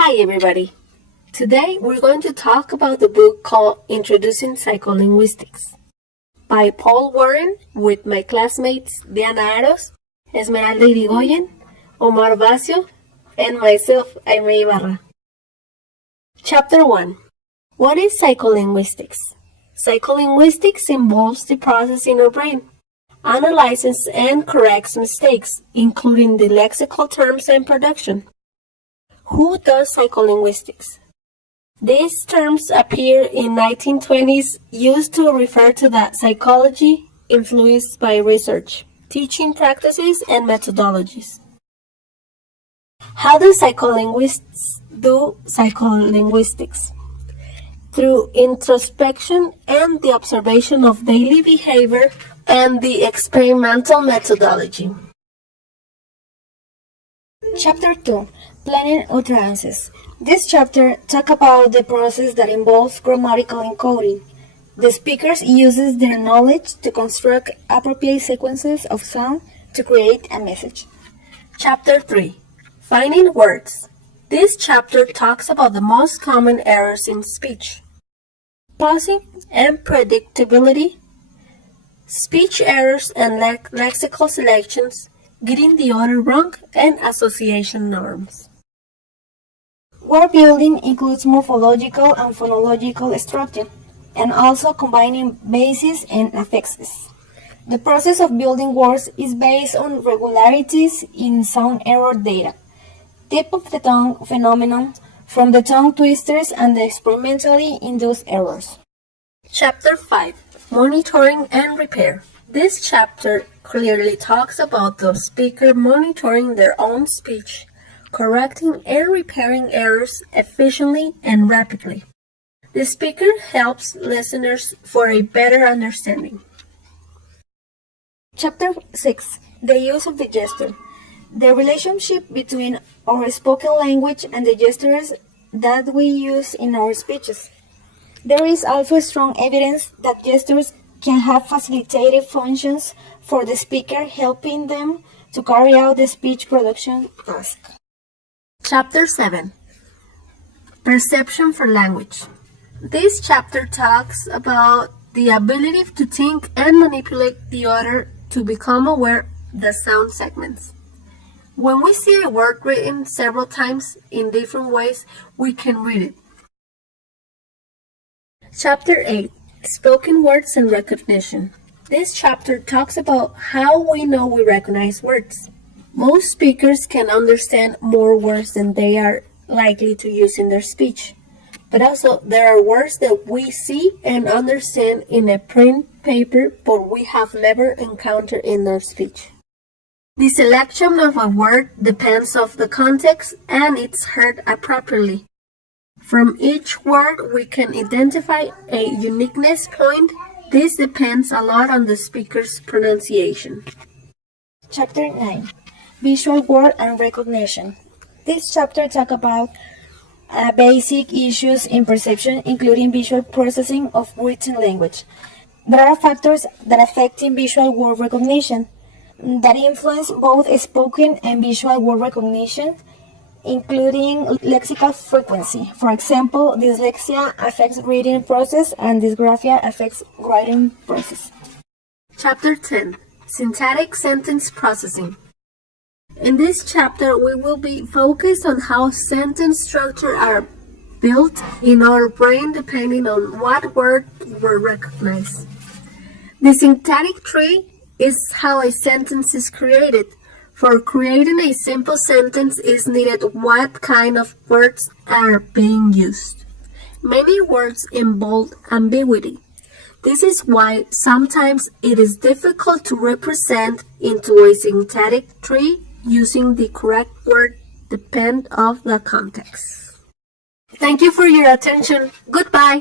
Hi everybody! Today we're going to talk about the book called Introducing Psycholinguistics by Paul Warren with my classmates Diana Aros, Esmeralda Irigoyen, Omar Vacio, and myself, Aime Ibarra. Chapter 1. What is psycholinguistics? Psycholinguistics involves the process in our brain, analyzes and corrects mistakes, including the lexical terms and production. Who does psycholinguistics? These terms appear in 1920s used to refer to that psychology influenced by research, teaching practices, and methodologies. How do psycholinguists do psycholinguistics? Through introspection and the observation of daily behavior and the experimental methodology. Chapter 2. Planning Utterances. This chapter talks about the process that involves grammatical encoding. The speaker uses their knowledge to construct appropriate sequences of sound to create a message. Chapter 3. Finding words. This chapter talks about the most common errors in speech. Pausing and predictability, speech errors and lexical selections, getting the order wrong, and association norms. Word building includes morphological and phonological structure, and also combining bases and affixes. The process of building words is based on regularities in sound error data, tip of the tongue phenomenon from the tongue twisters and the experimentally induced errors. Chapter 5. Monitoring and repair. This chapter clearly talks about the speaker monitoring their own speech, correcting and repairing errors efficiently and rapidly. The speaker helps listeners for a better understanding. Chapter 6. The use of the gesture. The relationship between our spoken language and the gestures that we use in our speeches. There is also strong evidence that gestures can have facilitative functions for the speaker, helping them to carry out the speech production task. Chapter 7. Perception for language. This chapter talks about the ability to think and manipulate the other to become aware of the sound segments. When we see a word written several times in different ways, we can read it. Chapter 8. Spoken words and recognition. This chapter talks about how we know we recognize words. Most speakers can understand more words than they are likely to use in their speech. But also, there are words that we see and understand in a print paper, but we have never encountered in our speech. The selection of a word depends on the context and it's heard appropriately. From each word, we can identify a uniqueness point. This depends a lot on the speaker's pronunciation. Chapter 9. Visual word and recognition. This chapter talks about basic issues in perception, including visual processing of written language. There are factors that affect visual word recognition that influence both spoken and visual word recognition, including lexical frequency. For example, dyslexia affects reading process and dysgraphia affects writing process. Chapter 10. Syntactic sentence processing. In this chapter, we will be focused on how sentence structures are built in our brain depending on what word we recognize. The syntactic tree is how a sentence is created. For creating a simple sentence is needed what kind of words are being used. Many words involve ambiguity. This is why sometimes it is difficult to represent into a syntactic tree using the correct word depend on the context. Thank you for your attention. Goodbye.